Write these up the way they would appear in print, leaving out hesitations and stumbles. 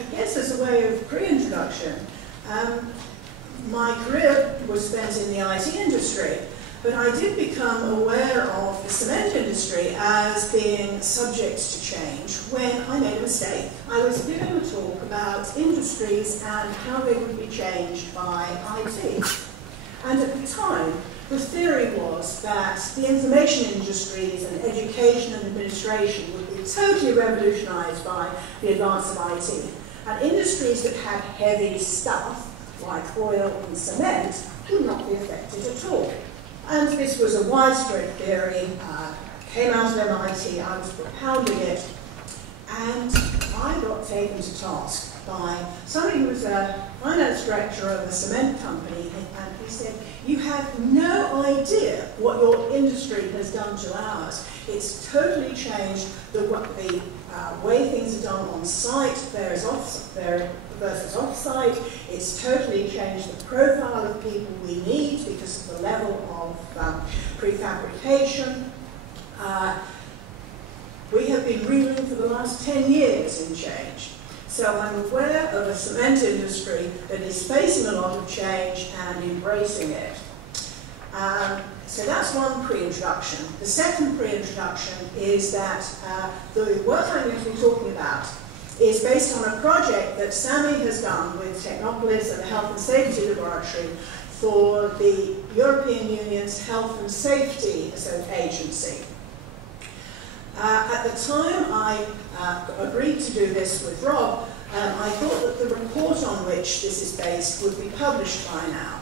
I guess as a way of pre-introduction, my career was spent in the IT industry, but I did become aware of the cement industry as being subject to change when I made a mistake. I was giving a talk about industries and how they would be changed by IT. And at the time, the theory was that the information industries and education and administration would be totally revolutionized by the advance of IT. And industries that had heavy stuff, like oil and cement, would not be affected at all. And this was a widespread theory, came out of MIT, I was propounding it, and I got taken to task by somebody who was a finance director of a cement company, and he said, "You have no idea what your industry has done to ours. It's totally changed the way things are done on site versus off-site. It's totally changed the profile of people we need because of the level of prefabrication. We have been reeling for the last 10 years in change. So I'm aware of a cement industry that is facing a lot of change and embracing it." So that's one pre-introduction. The second pre-introduction is that the work I'm going to be talking about is based on a project that SAMI has done with Technopolis and the Health and Safety Laboratory for the European Union's Health and Safety Agency. At the time I agreed to do this with Rob, I thought that the report on which this is based would be published by now.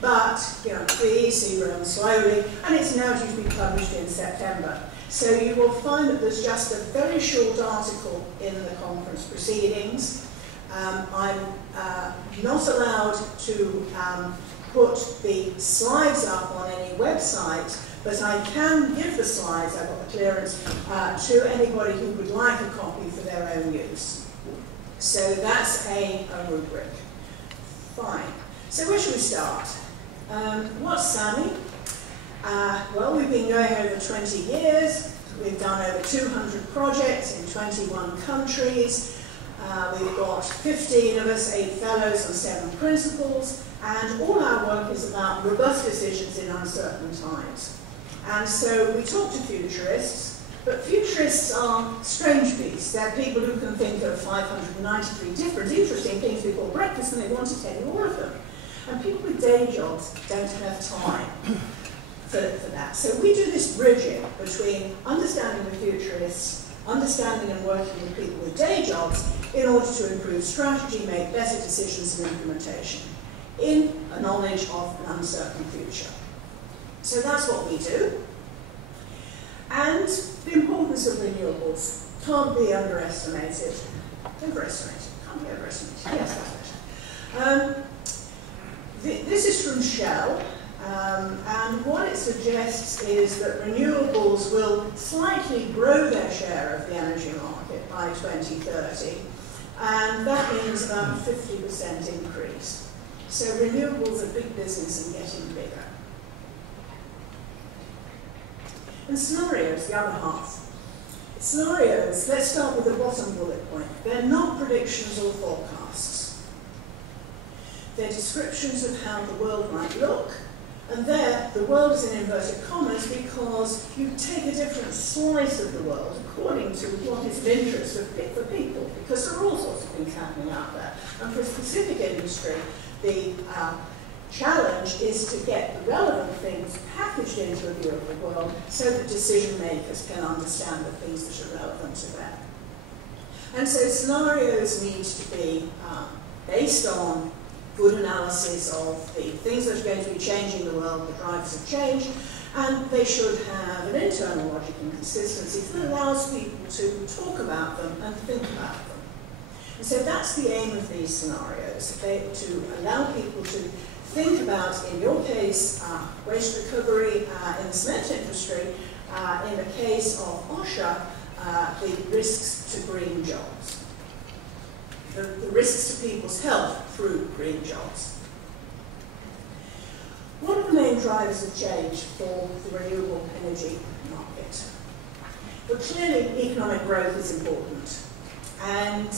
But, you know, the EC runs slowly, and it's now due to be published in September. So you will find that there's just a very short article in the conference proceedings. I'm not allowed to put the slides up on any website, but I can give the slides, I've got the clearance, to anybody who would like a copy for their own use. So that's a rubric. Fine. So where should we start? What's SAMI? Well, we've been going over 20 years. We've done over 200 projects in 21 countries. We've got 15 of us, 8 fellows and 7 principals, and all our work is about robust decisions in uncertain times. And so we talk to futurists, but futurists are strange beasts. They're people who can think of 593 different interesting things before breakfast, and they want to tell you all of them. And people with day jobs don't have time for that. So we do this bridging between understanding the futurists, understanding and working with people with day jobs in order to improve strategy, make better decisions and implementation in a knowledge of an uncertain future. So that's what we do. And the importance of renewables can't be underestimated. Overestimated. Can't be overestimated. Yes, that's better. This is from Shell, and what it suggests is that renewables will slightly grow their share of the energy market by 2030, and that means about a 50% increase. So renewables are big business and getting bigger. And scenarios, the other half. Scenarios, let's start with the bottom bullet point. They're not predictions or forecasts. They're descriptions of how the world might look, and there, the world is in inverted commas because you take a different slice of the world according to what is of interest for people, because there are all sorts of things happening out there. And for a specific industry, the challenge is to get the relevant things packaged into a view of the world so that decision makers can understand the things that are relevant to them. And so scenarios need to be based on good analysis of the things that are going to be changing the world, the drivers of change, and they should have an internal logic and consistency that allows people to talk about them and think about them. And so that's the aim of these scenarios, to allow people to think about, in your case, waste recovery in the cement industry, in the case of OSHA, the risks to green jobs. The risks to people's health through green jobs. What are the main drivers of change for the renewable energy market? Well, clearly economic growth is important. And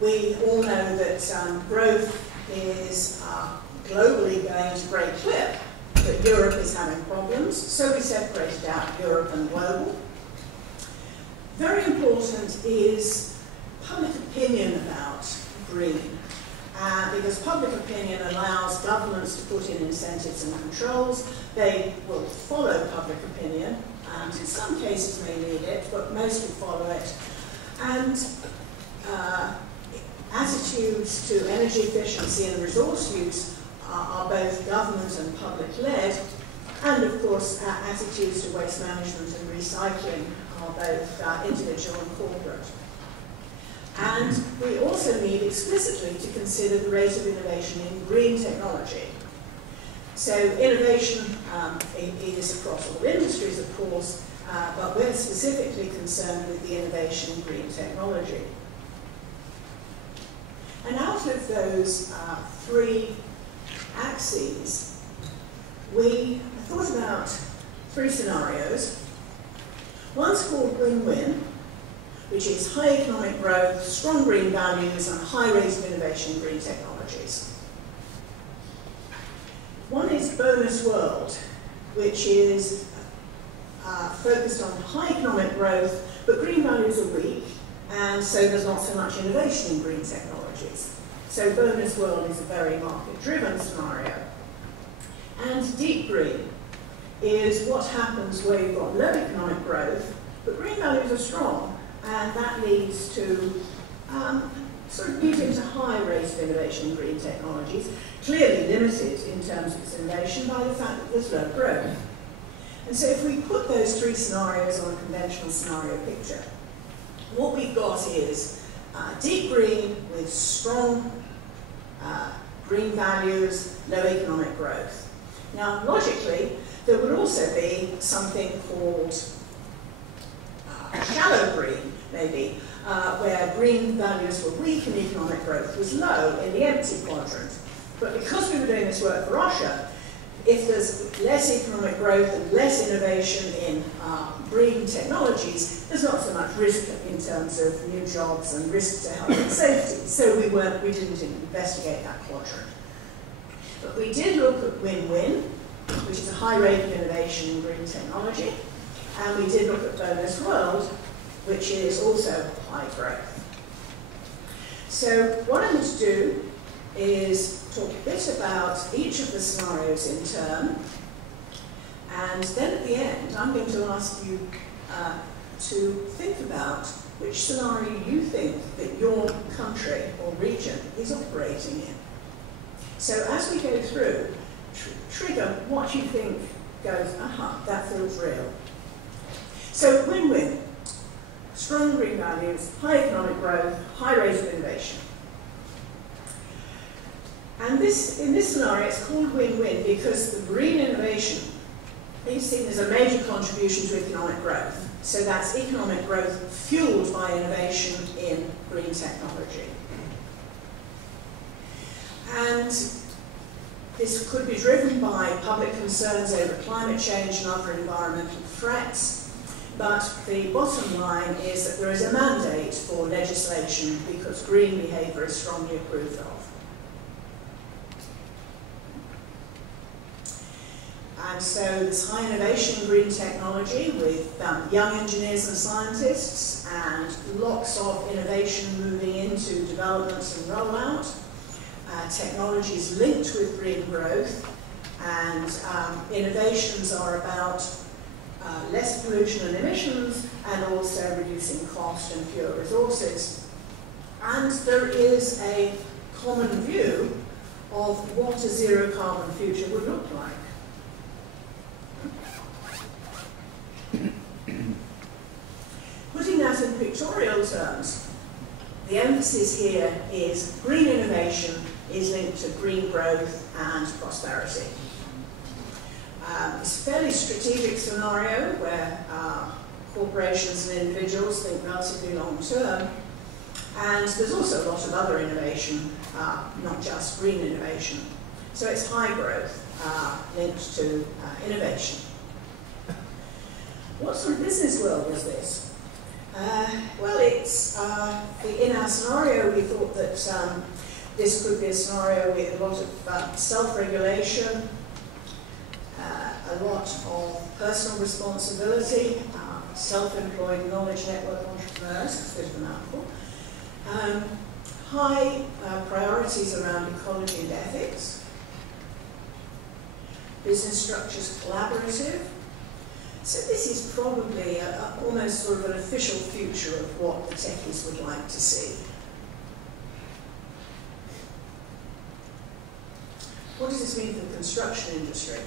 We all know that growth is globally going at a great clip, but Europe is having problems, so we separated out Europe and global. Very important is public opinion about green, because public opinion allows governments to put in incentives and controls. They will follow public opinion, and in some cases may need it, but mostly follow it. And attitudes to energy efficiency and resource use are both government and public-led, and of course attitudes to waste management and recycling are both individual and corporate. And we also need explicitly to consider the rate of innovation in green technology. So innovation is across all industries, of course, but we're specifically concerned with the innovation in green technology. And out of those three axes, we thought about three scenarios. One's called win-win, which is high economic growth, strong green values, and high rate of innovation in green technologies. One is bonus world, which is focused on high economic growth, but green values are weak, and so there's not so much innovation in green technologies. So bonus world is a very market-driven scenario. And deep green is what happens where you've got low economic growth, but green values are strong, and that leads to sort of medium to high rates of innovation in green technologies, clearly limited in terms of its innovation by the fact that there's low growth. And so if we put those three scenarios on a conventional scenario picture, what we've got is deep green with strong green values, low economic growth. Now, logically, there would also be something called shallow green, maybe, where green values were weak and economic growth was low in the empty quadrant. But because we were doing this work for Russia, if there's less economic growth and less innovation in green technologies, there's not so much risk in terms of new jobs and risk to health and safety. So we didn't investigate that quadrant. But we did look at win-win, which is a high rate of innovation in green technology, and we did look at bonus world, which is also high growth. So what I'm going to do is talk a bit about each of the scenarios in turn, and then at the end I'm going to ask you to think about which scenario you think that your country or region is operating in. So as we go through, trigger what you think goes, aha, that feels real. So win-win, strong green values, high economic growth, high rate of innovation. And in this scenario, it's called win-win because the green innovation is seen as a major contribution to economic growth. So that's economic growth fueled by innovation in green technology. And this could be driven by public concerns over climate change and other environmental threats. But the bottom line is that there is a mandate for legislation because green behaviour is strongly approved of. And so there's high innovation in green technology with young engineers and scientists and lots of innovation moving into development and rollout. Technologies linked with green growth, and innovations are about less pollution and emissions and also reducing cost and fewer resources. And there is a common view of what a zero carbon future would look like. Putting that in pictorial terms, the emphasis here is green innovation is linked to green growth and prosperity. It's a fairly strategic scenario where corporations and individuals think relatively long term, and there's also a lot of other innovation, not just green innovation. So it's high growth linked to innovation. What sort of business world is this? Well, it's in our scenario we thought that this could be a scenario with a lot of self-regulation, a lot of personal responsibility, self-employed knowledge network entrepreneurs, it's a bit of a mouthful, high priorities around ecology and ethics, business structures collaborative. So this is probably almost sort of an official future of what the techies would like to see. What does this mean for the construction industry?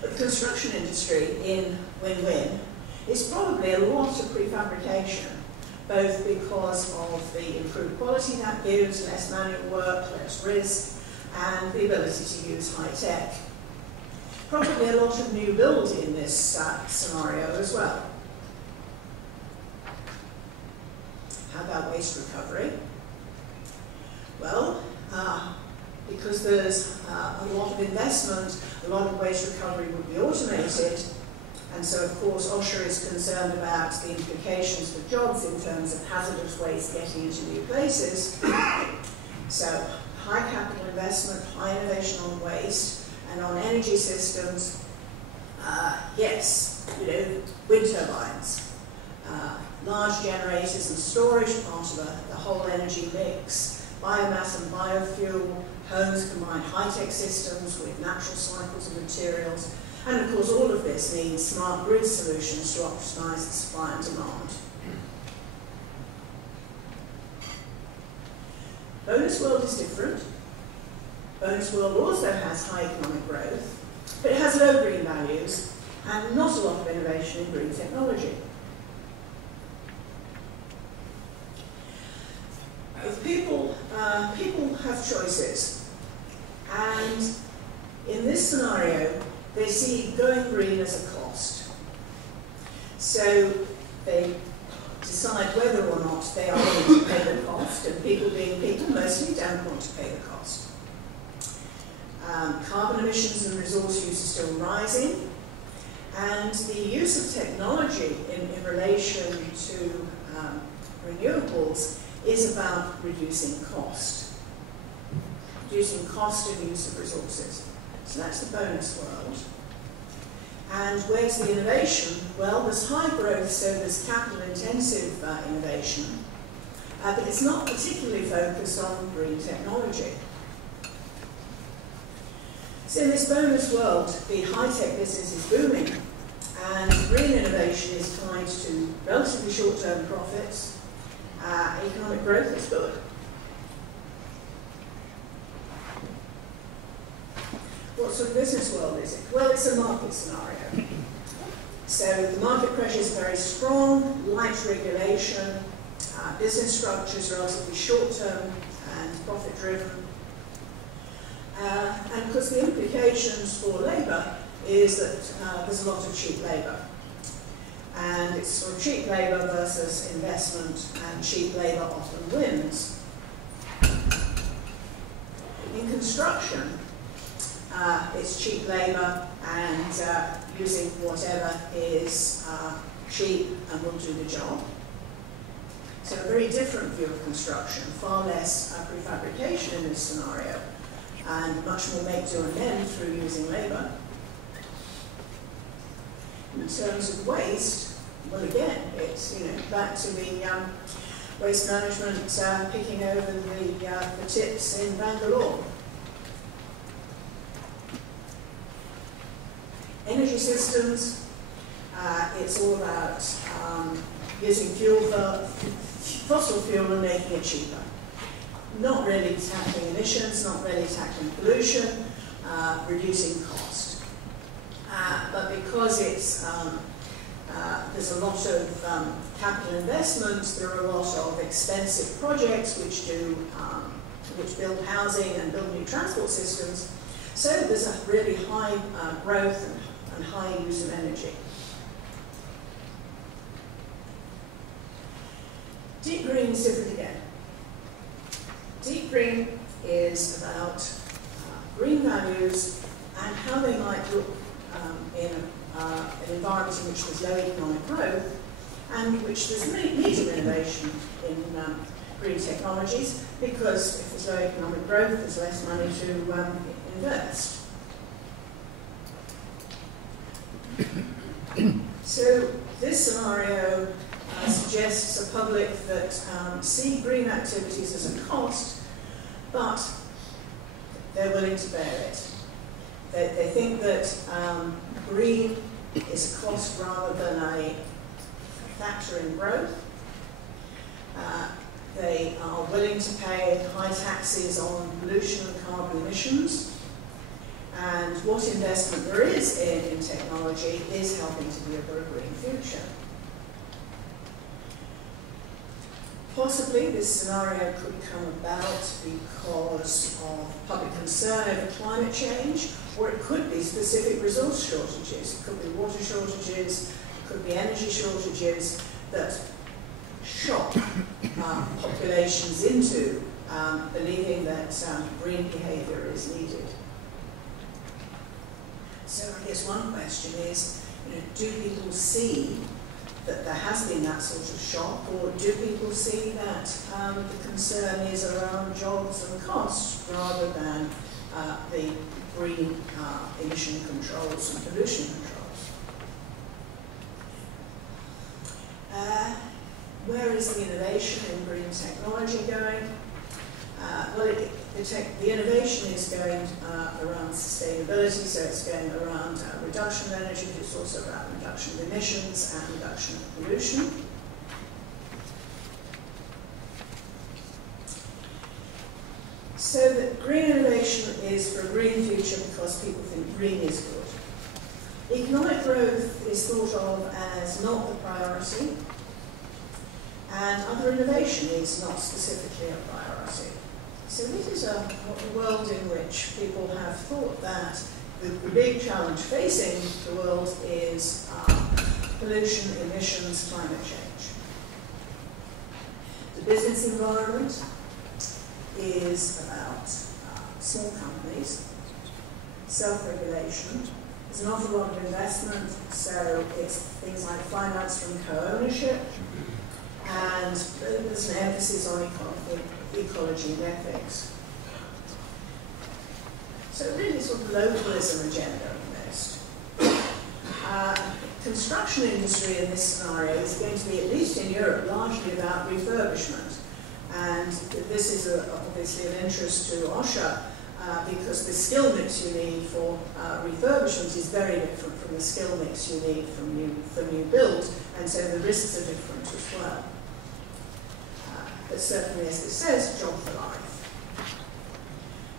But the construction industry in win-win is probably a lot of prefabrication, both because of the improved quality that gives, less manual work, less risk, and the ability to use high tech. Probably a lot of new build in this scenario as well. How about waste recovery? Well, because there's a lot of investment, a lot of waste recovery would be automated, and so of course OSHA is concerned about the implications for jobs in terms of hazardous waste getting into new places. So high capital investment, high innovation on waste, and on energy systems, yes, you know, wind turbines, large generators and storage, part of the whole energy mix, biomass and biofuel, homes combine high-tech systems with natural cycles of materials, and of course all of this needs smart grid solutions to optimize the supply and demand. Bonus world is different. Bonus world also has high economic growth, but it has low green values and not a lot of innovation in green technology. If people have choices, and in this scenario, they see going green as a cost. So they decide whether or not they are willing to pay the cost, and people being people mostly don't want to pay the cost. Carbon emissions and resource use are still rising, and the use of technology in relation to renewables is about reducing cost. Reducing cost and use of resources. So that's the bonus world. And where's the innovation? Well, there's high growth, so there's capital-intensive innovation, but it's not particularly focused on green technology. So in this bonus world, the high-tech business is booming, and green innovation is tied to relatively short-term profits. Economic growth is good. What sort of business world is it? Well, it's a market scenario. So the market pressure is very strong, light regulation, business structures relatively short-term and profit-driven. And of course the implications for labour is that there's a lot of cheap labour. And it's sort of cheap labour versus investment, and cheap labour often wins. In construction, it's cheap labour and using whatever is cheap and will do the job. So a very different view of construction, far less prefabrication in this scenario, and much more make do and mend through using labour. In terms of waste, well again, it's back to the waste management picking over the tips in Bangalore. Energy systems, it's all about using fossil fuel and making it cheaper. Not really tackling emissions, not really tackling pollution, reducing cost. But because it's there's a lot of capital investment, there are a lot of expensive projects which build housing and build new transport systems. So there's a really high growth and high use of energy. Deep green is different again. Deep green is about green values and how they might look in an environment in which there's low economic growth, and which there's need of innovation in green technologies, because if there's low economic growth, there's less money to invest. So this scenario suggests a public that see green activities as a cost, but they're willing to bear it. They think that green is a cost rather than a factor in growth. They are willing to pay high taxes on pollution and carbon emissions. And what investment there is in technology is helping to deliver a green future. Possibly this scenario could come about because of public concern over climate change, or it could be specific resource shortages. It could be water shortages, it could be energy shortages that shock populations into believing that green behaviour is needed. So I guess one question is, do people see that there has been that sort of shock, or do people see that the concern is around jobs and costs rather than the green emission controls and pollution controls? Where is the innovation in green technology going? Well, the innovation is going around sustainability, so it's going around reduction of energy, but it's also about reduction of emissions and reduction of pollution. So that green innovation is for a green future because people think green is good. Economic growth is thought of as not the priority, and other innovation is not specifically a priority. So this is a world in which people have thought that the big challenge facing the world is pollution, emissions, climate change. The business environment is about small companies, self-regulation. There's not a lot of investment, so it's things like finance from co-ownership, and there's an emphasis on ecology and ethics. So really sort of localism agenda at best. Construction industry in this scenario is going to be, at least in Europe, largely about refurbishment. And this is obviously of interest to OSHA because the skill mix you need for refurbishment is very different from the skill mix you need for new build, and so the risks are different as well. But certainly, as it says, job for life.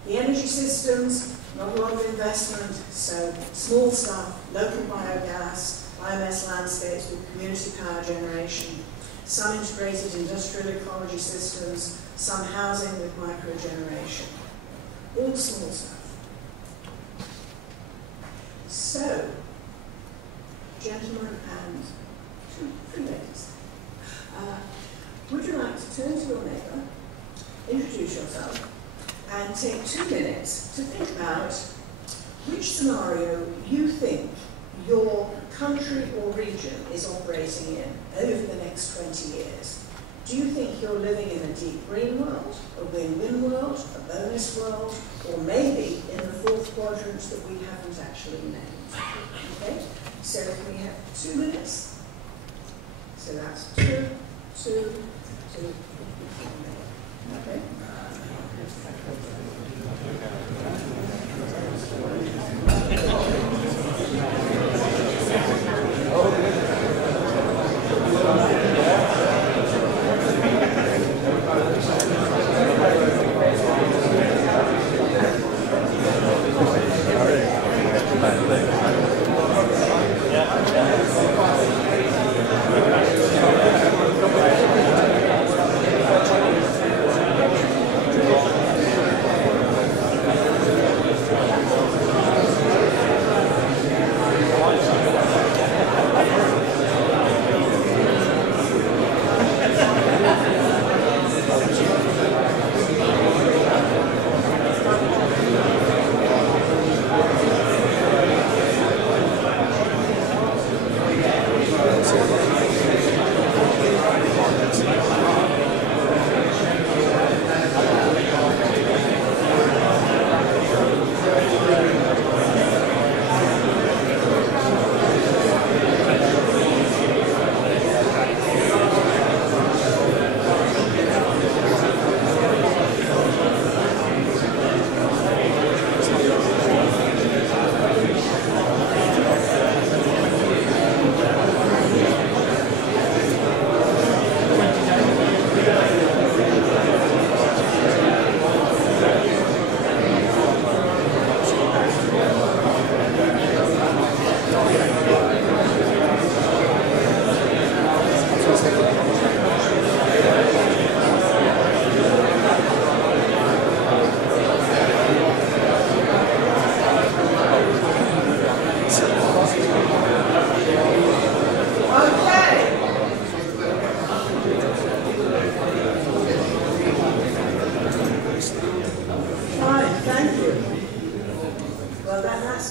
The energy systems, not a lot of investment, so small stuff, local biogas, biomass landscapes with community power generation, some integrated industrial ecology systems, some housing with microgeneration. All small stuff. So, gentlemen and two ladies, would you like to turn to your neighbour, introduce yourself, and take 2 minutes to think about which scenario you think your country or region is operating in over the next 20 years? Do you think you're living in a deep green world, a win-win world, a bonus world, or maybe in the fourth quadrant that we haven't actually named? Okay, so we have 2 minutes. So that's 2, 2, 2. Okay.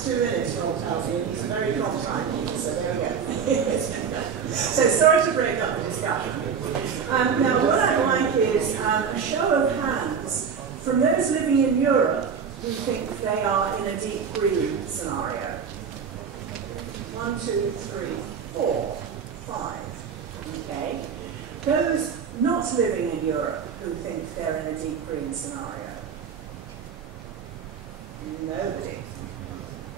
2 minutes, Rob tells me, and he's a very prompt timekeeper, so there we go. So sorry to break up the discussion. Now, what I'd like is a show of hands from those living in Europe who think they are in a deep green scenario. 1, 2, 3, 4, 5. Okay. Those not living in Europe who think they're in a deep green scenario. Nobody.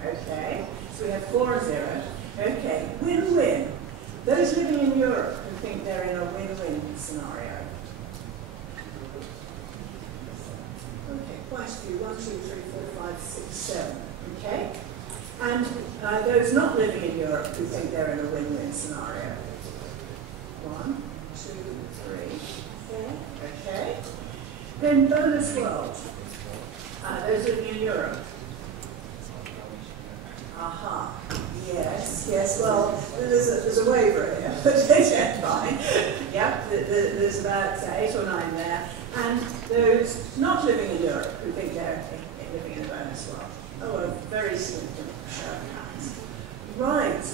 Okay. So we have 4 and 0. Okay. Win-win. Those living in Europe who think they're in a win-win scenario. Okay, quite a few. 1, 2, 3, 4, 5, 6, 7. Okay? And those not living in Europe who think they're in a win-win scenario. 1, 2, 3, 4. Okay? Then bonus world. Those living in Europe. Aha. Yes, yes, well, there's a waiver here, but it's fine. Yep, there's about 8 or 9 there. And those not living in Europe who think they're living in a bonus world. Oh, a very significant show of hands. Right.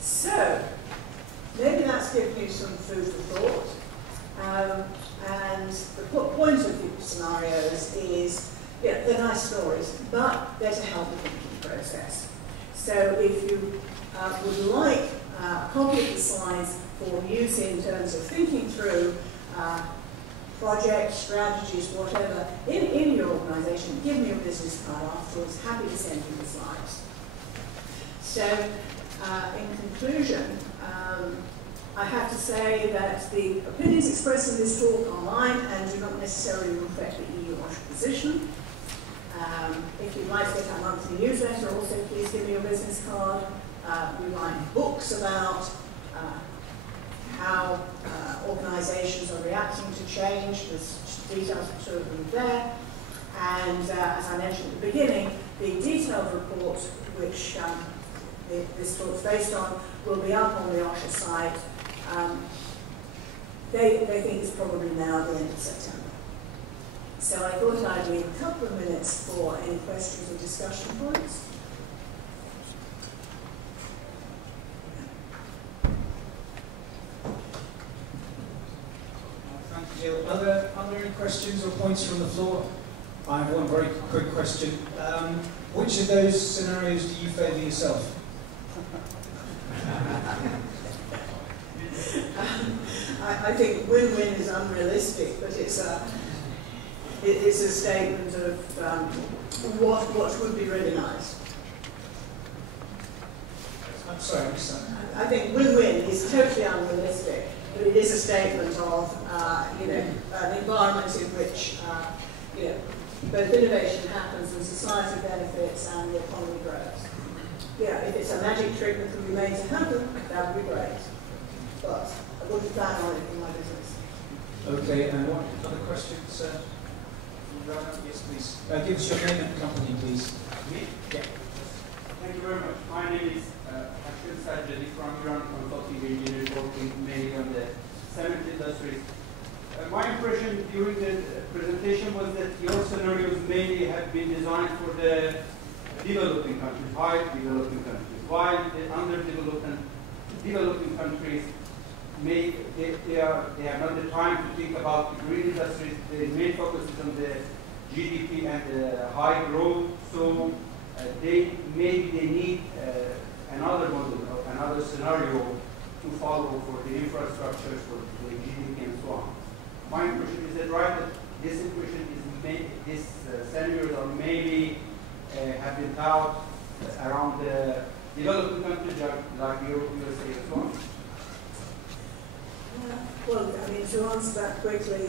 So, maybe that's given you some food for thought. And the point of the scenarios is, yeah, they're nice stories, but they're to help the thinking process. So if you would like a copy of the slides for use in terms of thinking through projects, strategies, whatever, in your organisation, give me a business card afterwards. Happy to send you the slides. So in conclusion, I have to say that the opinions expressed in this talk are mine and do not necessarily reflect the EU position. If you'd like to get our monthly newsletter, also please give me your business card. We write books about how organisations are reacting to change. There's details for 2 of them there. And as I mentioned at the beginning, the detailed report, which this talk's based on, will be up on the OSHA site. They think it's probably now the end of September. So I thought I'd leave a couple of minutes for any questions or discussion points. Thank you, Jill. Are there any questions or points from the floor? I have one very quick question. Which of those scenarios do you favour yourself? I think win-win is unrealistic, but it's a statement of what would be really nice. I'm sorry, I missed that. I think win-win is totally unrealistic, but it is a statement of an environment in which both innovation happens and society benefits and the economy grows. If it's a magic trick that can be made to happen, that would be great. But I wouldn't plan on it in my business. Okay, and what other questions? Yes, please. Give us your name and company, please. Yeah. Thank you very much. My name is Ashwin Sajjadi from SAMI Consulting, engineers working mainly on the cement industries. My impression during the presentation was that your scenarios mainly have been designed for the developing countries, high developing countries, while the developing countries they have not the time to think about the green industries. The main focus is on the GDP and the high growth, so they need another model, another scenario to follow for the infrastructures, for the GDP and so on. My impression is that right, that this impression is these scenarios are mainly have been taught around the developing countries like Europe, USA, and so on. Well, I mean, to answer that quickly,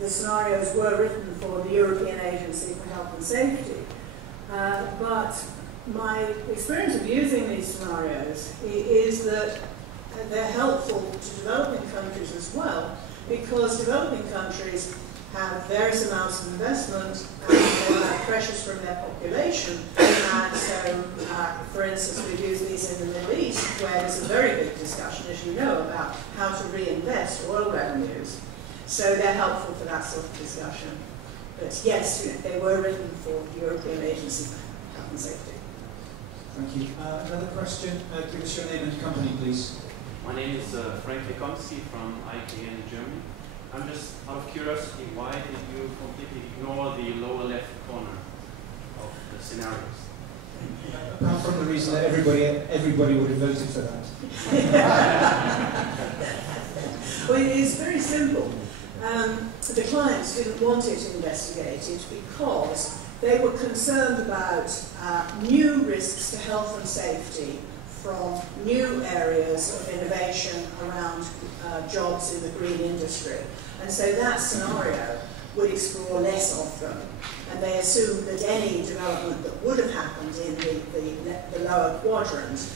the scenarios were written for the European Agency for Health and Safety, but my experience of using these scenarios is that they're helpful to developing countries as well, because developing countries have various amounts of investment and they have pressures from their population. And so, for instance, we've used these in the Middle East, where there's a very big discussion, as you know, about how to reinvest oil revenues. So they're helpful for that sort of discussion. But yes, they were written for the European Agency health and safety. Thank you. Another question. Give us your name and company, please. My name is Frank Lekomsky from IKN in Germany. I'm just out of curiosity, why did you completely ignore the lower left corner of the scenarios? Apart from the reason that everybody would have voted for that. Well, it's very simple. The clients didn't want it investigated because they were concerned about new risks to health and safety from new areas of innovation around jobs in the green industry. And so that scenario would explore less of them. And they assumed that any development that would have happened in the lower quadrant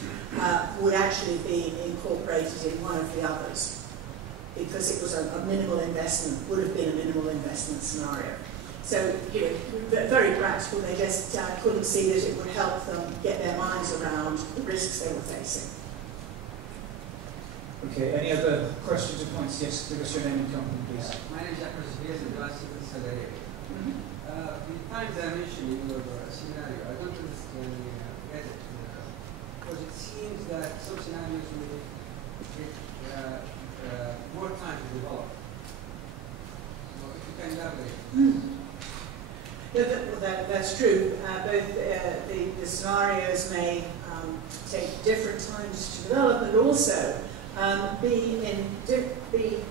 would actually be incorporated in one of the others, because it was a minimal investment, would have been a minimal investment scenario. So, you know, very practical, they just couldn't see that it would help them get their minds around the risks they were facing. Okay, any other questions or points? Yes, give us your name and company, please. My name is Jacob Tobias, and I'm the times I mentioned in your scenario, I don't understand get it. Because it seems that some scenarios will take more time to develop. So if you can elaborate. That's true. Both the scenarios may take different times to develop, and also be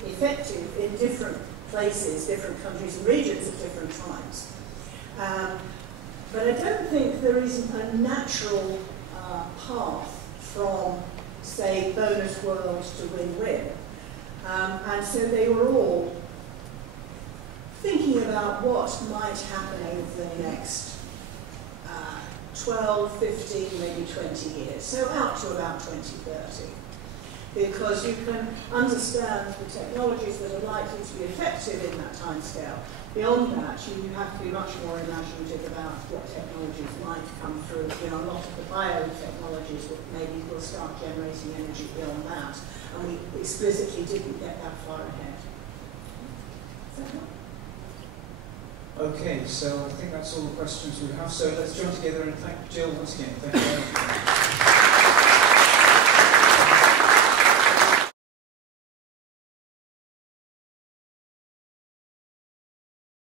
effective in different places, different countries and regions at different times. But I don't think there is a natural path from, say, bonus world to win-win. And so they were all thinking about what might happen over the next 12, 15, maybe 20 years, so out to about 2030. Because you can understand the technologies that are likely to be effective in that timescale. Beyond that, you have to be much more imaginative about what technologies might come through. You know, a lot of the biotechnologies maybe will start generating energy beyond that, and we explicitly didn't get that far ahead. Is that right? Okay, so I think that's all the questions we have. So let's join together and thank Gill once again. Thank you very much.